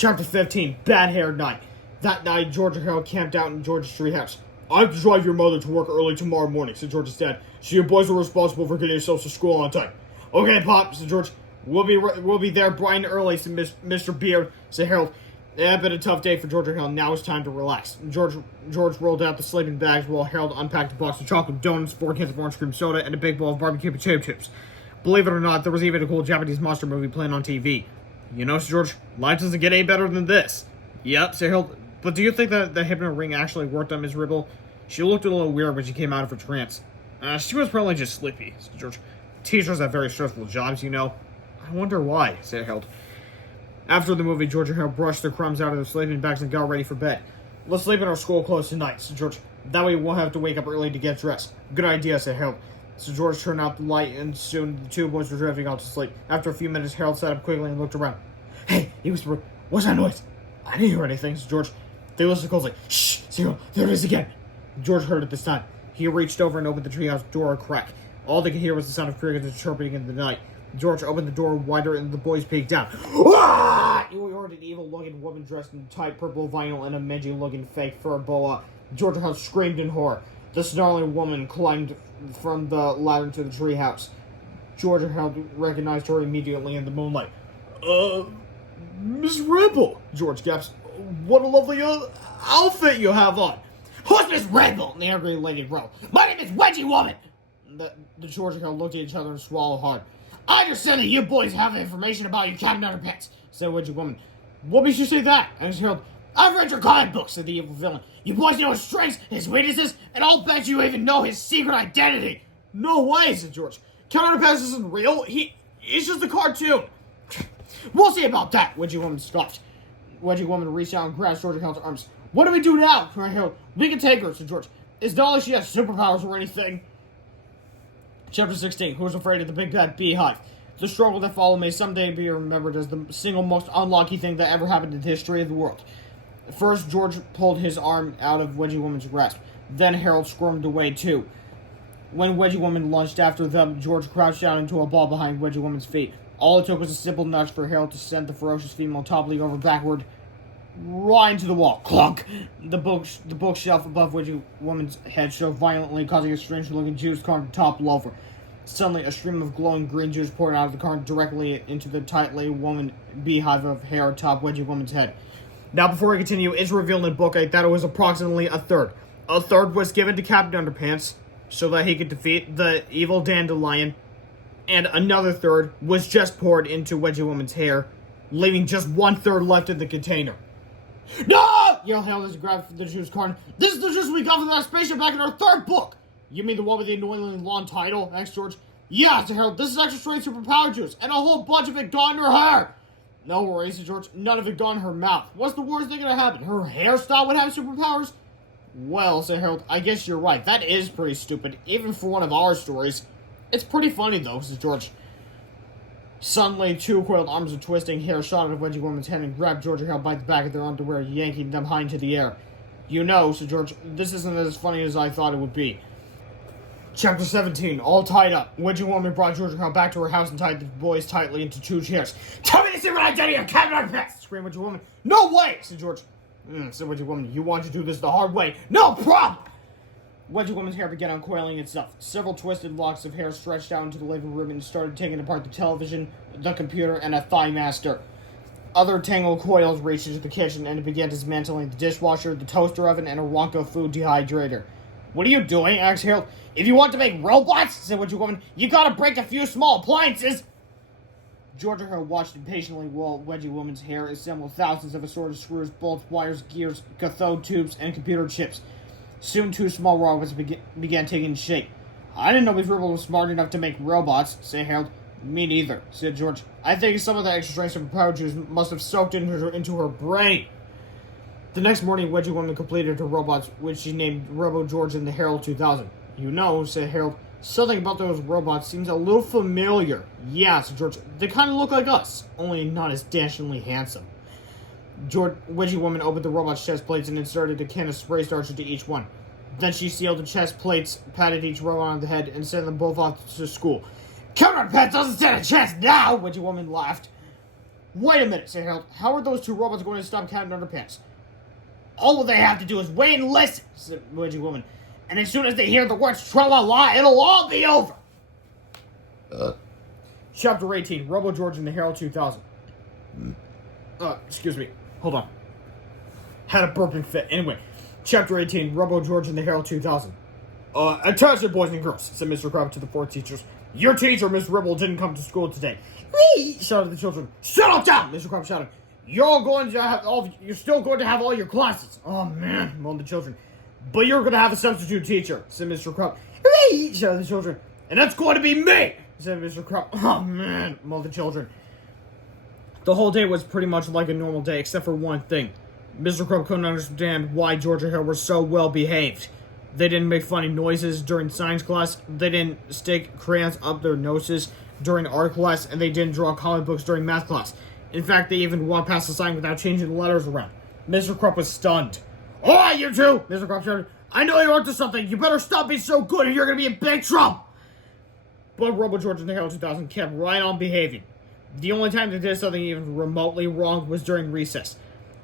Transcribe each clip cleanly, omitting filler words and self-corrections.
Chapter 15, Bad Hair Night. That night, George and Harold camped out in George's treehouse. "I have to drive your mother to work early tomorrow morning," said George's dad. "So you boys are responsible for getting yourselves to school on time." "Okay, Pop," said George. We'll be there bright and early," said Mr. Beard, said Harold. It had been a tough day for George and Harold. Now it's time to relax. George rolled out the sleeping bags while Harold unpacked a box of chocolate donuts, 4 cans of orange cream soda, and a big bowl of barbecue potato chips. Believe it or not, there was even a cool Japanese monster movie playing on TV. "You know, Sir George, life doesn't get any better than this." "Yep," said Harold. "But do you think that the hypno ring actually worked on Miss Ribble? She looked a little weird when she came out of her trance." She was probably just sleepy," said George. "Teachers have very stressful jobs, you know." "I wonder why," said Harold. After the movie, George and Harold brushed the crumbs out of their sleeping bags and got ready for bed. "Let's sleep in our school clothes tonight," said George. "That way we won't have to wake up early to get dressed." "Good idea," said Harold. So George turned out the light, and soon the two boys were drifting off to sleep. After a few minutes, Harold sat up quickly and looked around. "Hey," he whispered, "what's that noise?" "I didn't hear anything," said George. They listened closely. "Shh, Zero, there it is again." George heard it this time. He reached over and opened the treehouse door a crack. All they could hear was the sound of crickets chirping in the night. George opened the door wider and the boys peeked out. "Ah!" He heard an evil-looking woman dressed in tight purple vinyl and a mangy-looking fake fur boa. George and Harold screamed in horror. The snarling woman climbed from the ladder to the treehouse. George and Harold recognized her immediately in the moonlight. "Miss Ribble," George gasped. "What a lovely outfit you have on." "Who's Miss Ribble?" the angry lady roared. "My name is Wedgie Woman." The George and Harold looked at each other and swallowed hard. "I understand that you boys have information about your Captain Underpants," said Wedgie Woman. "What makes you say that?" asked Harold. "I've read your comic books," said the evil villain. "You boys know his strengths, his weaknesses, and I'll bet you even know his secret identity." "No way," said George. "Captain Underpants isn't real. He's just a cartoon." "We'll see about that," Wedgie Woman scoffed. Wedgie Woman reached out and grabbed George and Harold's arms. "What do we do now?" cried Harold. "We can take her," said George. "It's not like she has superpowers or anything." Chapter 16, Who's Afraid of the Big Bad Beehive? The struggle that followed may someday be remembered as the single most unlucky thing that ever happened in the history of the world. First, George pulled his arm out of Wedgie Woman's grasp. Then Harold squirmed away too. When Wedgie Woman lunged after them, George crouched down into a ball behind Wedgie Woman's feet. All it took was a simple nudge for Harold to send the ferocious female toppling over backward, right into the wall. Clunk! The bookshelf above Wedgie Woman's head shook violently, causing a strange-looking juice carton to topple over. Suddenly, a stream of glowing green juice poured out of the carton directly into the tightly woven beehive of hair atop Wedgie Woman's head. Now, before we continue, it's revealed in Book 8 that it was approximately a third. A third was given to Captain Underpants so that he could defeat the evil dandelion, and another third was just poured into Wedgie Woman's hair, leaving just 1/3 left in the container. "No!" yelled Harold as he grabbed the juice carton. "This is the juice we got from that spaceship back in our 3rd book!" "You mean the one with the annoyingly long title?" asked George. "Yeah," said Harold. "This is extra strength superpower juice, and a whole bunch of it got in her hair." "No worries," said George. "None of it got in her mouth. What's the worst thing gonna happen? Her hairstyle would have superpowers?" "Well," said Harold, "I guess you're right. That is pretty stupid, even for one of our stories." "It's pretty funny, though," said George. Suddenly, 2 coiled arms of twisting hair shot out of Wedgie Woman's head and grabbed George and Harold by the back of their underwear, yanking them high into the air. "You know," said George, "this isn't as funny as I thought it would be." Chapter 17, All Tied Up. Wedgie Woman brought George and Harold back to her house and tied the boys tightly into 2 chairs. "Tell me the secret identity of Captain Underpants!" screamed Wedgie Woman. "No way!" said George. Said Wedgie Woman. "You want to do this the hard way." "No problem!" Wedgie Woman's hair began uncoiling itself. Several twisted locks of hair stretched out into the living room and started taking apart the television, the computer, and a Thigh Master. Other tangled coils reached into the kitchen and it began dismantling the dishwasher, the toaster oven, and a Ronco food dehydrator. "What are you doing?" asked Harold. "If you want to make robots," said Wedgie Woman, "you gotta break a few small appliances." George and Harold watched impatiently while Wedgie Woman's hair assembled thousands of assorted screws, bolts, wires, gears, cathode tubes, and computer chips. Soon 2 small robots began taking shape. "I didn't know Miss Ribble was smart enough to make robots," said Harold. "Me neither," said George. "I think some of the extra strength superpower juice must have soaked into her brain." The next morning, Wedgie Woman completed her robots, which she named Robo George and the Herald 2000. "You know," said Harold, "something about those robots seems a little familiar." "Yeah," said George. "They kind of look like us, only not as dashingly handsome." Wedgie Woman opened the robot's chest plates and inserted a can of spray starch into each one. Then she sealed the chest plates, patted each robot on the head, and sent them both off to school. "Captain Underpants doesn't stand a chance now!" Wedgie Woman laughed. Wait a minute, said Harold. How are those two robots going to stop Captain Underpants? All they have to do is wait and listen, said Wedgie Woman. And as soon as they hear the words tra-la-la, it'll all be over. Chapter 18, Robo George and the Herald 2000. Excuse me. Hold on. Had a burping fit. Anyway, Chapter 18, Robo George and the Herald 2000. Attention, boys and girls, said Mr. Crab to the four teachers. Your teacher, Miss Ribble, didn't come to school today. Whee! Shouted the children. Shut down! Mr. Crab shouted. You're still going to have all your classes. Oh, man, moaned the children. But you're going to have a substitute teacher, said Mr. Crab. Whee! Shouted the children. And that's going to be me, said Mr. Crab. Oh, man, moaned the children. The whole day was pretty much like a normal day, except for one thing. Mr. Crow couldn't understand why George and Hare were so well behaved. They didn't make funny noises during science class, they didn't stick crayons up their noses during art class, and they didn't draw comic books during math class. In fact, they even walked past the sign without changing the letters around. Mr. Krupp was stunned. All right, you two, Mr. Krupp shouted. I know you're up to something. You better stop being so good or you're going to be in big trouble. But Robo George and the Hero 2000 kept right on behaving. The only time they did something even remotely wrong was during recess.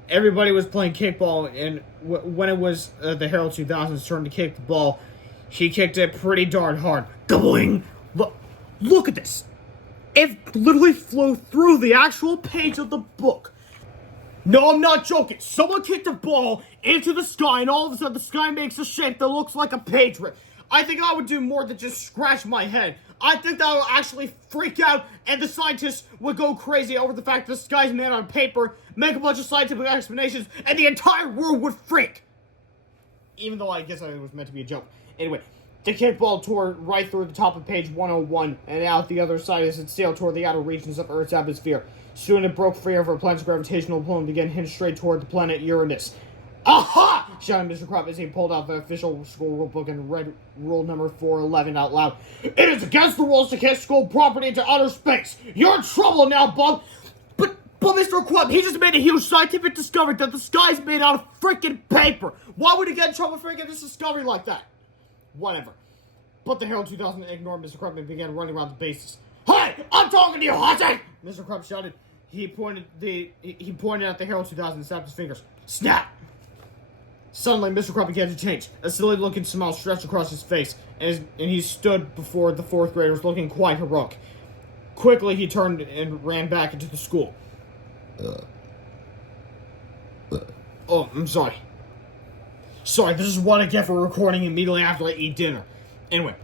Everybody was playing kickball, and when it was the Herald 2000's turn to kick the ball, he kicked it pretty darn hard. Doing! Look at this! It literally flew through the actual page of the book. No, I'm not joking. Someone kicked a ball into the sky, and all of a sudden the sky makes a shape that looks like a page rip. I think I would do more than just scratch my head. I think that would actually freak out, and the scientists would go crazy over the fact that the sky's made on paper, make a bunch of scientific explanations, and the entire world would freak. Even though I guess it was meant to be a joke. Anyway, the kickball tore right through the top of page 101, and out the other side as it sailed toward the outer regions of Earth's atmosphere. Soon it broke free of our planet's gravitational pull and began heading straight toward the planet Uranus. Aha! Shouted Mr. Crop as he pulled out the official school rulebook and read rule number 411 out loud. It is against the rules to kick school property into outer space. You're in trouble now, Bob. But Mr. Crop, he just made a huge scientific discovery that the sky's made out of freaking paper. Why would he get in trouble for making this discovery like that? Whatever. But the Herald 2000 ignored Mr. Crop and began running around the bases. Hey, I'm talking to you, Hottie! Mr. Crop shouted. He pointed at the Herald 2000 and snapped his fingers. Snap! Suddenly, Mr. Crop began to change. A silly-looking smile stretched across his face, and he stood before the fourth graders looking quite heroic. Quickly, he turned and ran back into the school. Oh, I'm sorry. Sorry, this is what I get for recording immediately after I eat dinner. Anyway,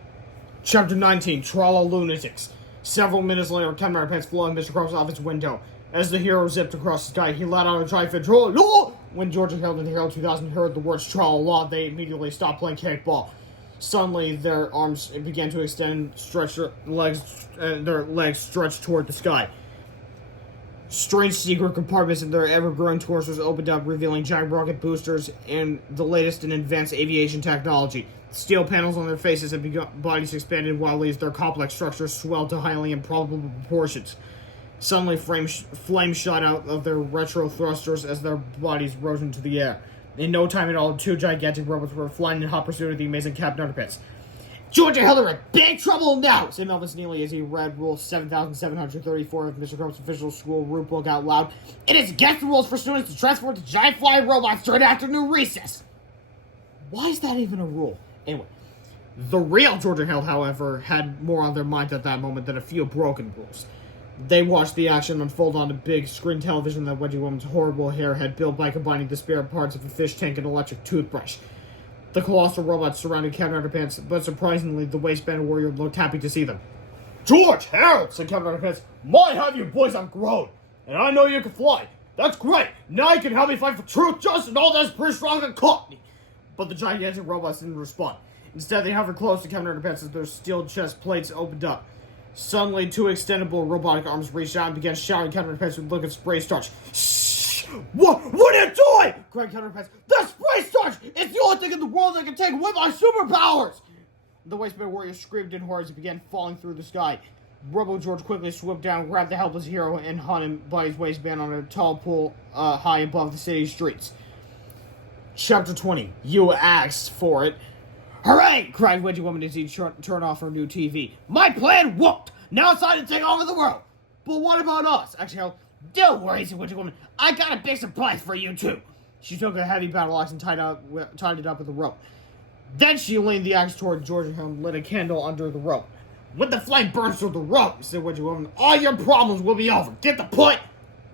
Chapter 19, Tra-La Lunatics. Several minutes later, Captain Underpants flew in Mr. Crop's office window. As the hero zipped across the sky, he let out a giant troll. When George and Harold and the Herald 2000 heard the words tra-la-la, they immediately stopped playing kickball. Suddenly, their arms began to extend, their legs stretched toward the sky. Strange secret compartments in their ever-growing torsos opened up, revealing giant rocket boosters and the latest in advanced aviation technology. Steel panels on their faces and bodies expanded wildly as their complex structures swelled to highly improbable proportions. Suddenly, flames shot out of their retro thrusters as their bodies rose into the air. In no time at all, two gigantic robots were flying in hot pursuit of the amazing Captain Underpants. George and Helen are in big trouble now, said Melvin Neely as he read Rule 7734 of Mr. Crope's official school rulebook out loud. It is against the rules for students to transport to giant flying robots during afternoon recess. Why is that even a rule? Anyway, the real George and Helen, however, had more on their mind at that moment than a few broken rules. They watched the action unfold on a big screen television that Wedgie Woman's horrible hair had built by combining the spare parts of a fish tank and electric toothbrush. The colossal robots surrounded Captain Underpants, but surprisingly, the waistband warrior looked happy to see them. George, Harold, said Captain Underpants, my have you boys, I'm grown, and I know you can fly. That's great. Now you can help me fight for truth, justice, and all that's pretty strong and caught me. But the gigantic robots didn't respond. Instead, they hovered close to Captain Underpants as their steel chest plates opened up. Suddenly, two extendable robotic arms reached out and began shouting Captain Underpants with look at spray starch. Shh! What are you doing? Cried Captain Underpants. The spray starch! It's the only thing in the world that can take away my superpowers! The waistband warrior screamed in horror as he began falling through the sky. Robo George quickly swooped down, grabbed the helpless hero, and hung him by his waistband on a tall pole high above the city streets. Chapter 20. You asked for it. Hooray! Cried Wedgie Woman as he turned off her new TV. My plan worked! Now it's time to take over the world! But what about us? Actually, Don't worry, said Witchy Woman. I got a big surprise for you, too. She took a heavy battle axe and tied it up with a rope. Then she leaned the axe toward George and lit a candle under the rope. When the flame burns through the rope, said Witchy Woman, all your problems will be over. Get the point?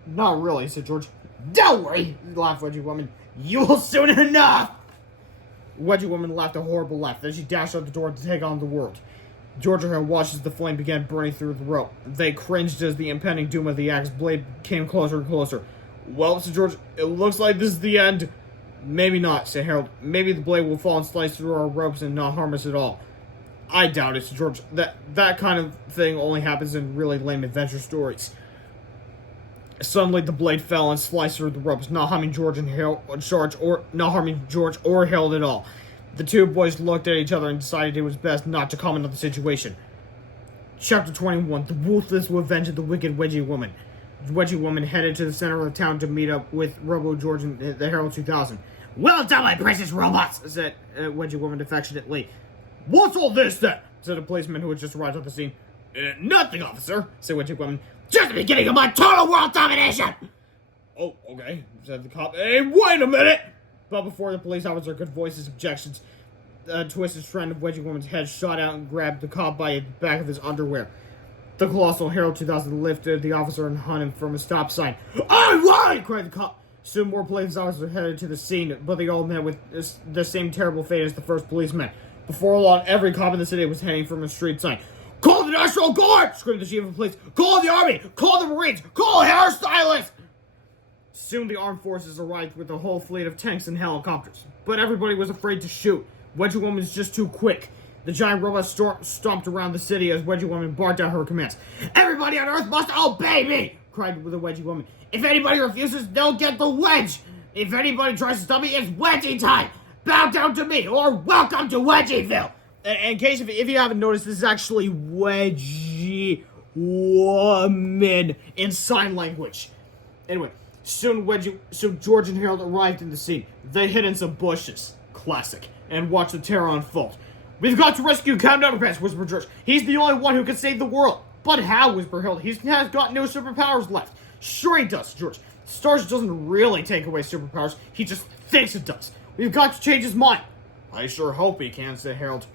Not really, said George. Don't worry, laughed Witchy Woman. You will soon enough. Wedgie Woman laughed a horrible laugh. Then she dashed out the door to take on the world. George and her watched as the flame began burning through the rope. They cringed as the impending doom of the axe blade came closer and closer. Well, said George, it looks like this is the end. Maybe not, said Harold. Maybe the blade will fall and slice through our ropes and not harm us at all. I doubt it, said George. That kind of thing only happens in really lame adventure stories. Suddenly, the blade fell and sliced through the ropes, not harming George and Harold, not harming George or Harold at all. The two boys looked at each other and decided it was best not to comment on the situation. Chapter 21: The Ruthless Revenge of the Wicked Wedgie Woman. The Wedgie Woman headed to the center of the town to meet up with Robo George and the Herald 2000. Well done, my precious robots, said Wedgie Woman affectionately. What's all this, then? Said a policeman who had just arrived on the scene. Nothing, officer, said Wedgie Woman. Just the beginning of my total world domination! Oh, okay, said the cop. Hey, wait a minute! But before the police officer could voice his objections, a twisted strand of Wedgie Woman's head shot out and grabbed the cop by the back of his underwear. The colossal Herald 2000 lifted the officer and hung him from a stop sign. "Aye, why?" cried the cop. Soon more police officers headed to the scene, but they all met with the same terrible fate as the first policeman. Before long, every cop in the city was hanging from a street sign. "Call the National Guard!" screamed the chief of police. "Call the army! Call the Marines! Call hairstylists!" Soon the armed forces arrived with a whole fleet of tanks and helicopters. But everybody was afraid to shoot. Wedgie Woman was just too quick. The giant robot stomped around the city as Wedgie Woman barked out her commands. "Everybody on Earth must obey me!" cried the Wedgie Woman. "If anybody refuses, they'll get the wedge! If anybody tries to stop me, it's wedgie time! Bow down to me, or welcome to Wedgieville!" In case if you haven't noticed, this is actually Wedgie Woman in sign language. Anyway, soon George and Harold arrived in the scene. They hid in some bushes, classic, and watched the terror unfold. "We've got to rescue Captain Underpants," whispered George. "He's the only one who can save the world." "But how?" whispered Harold. "He has got no superpowers left." "Sure he does, George. Stars doesn't really take away superpowers. He just thinks it does. We've got to change his mind." "I sure hope he can," said Harold.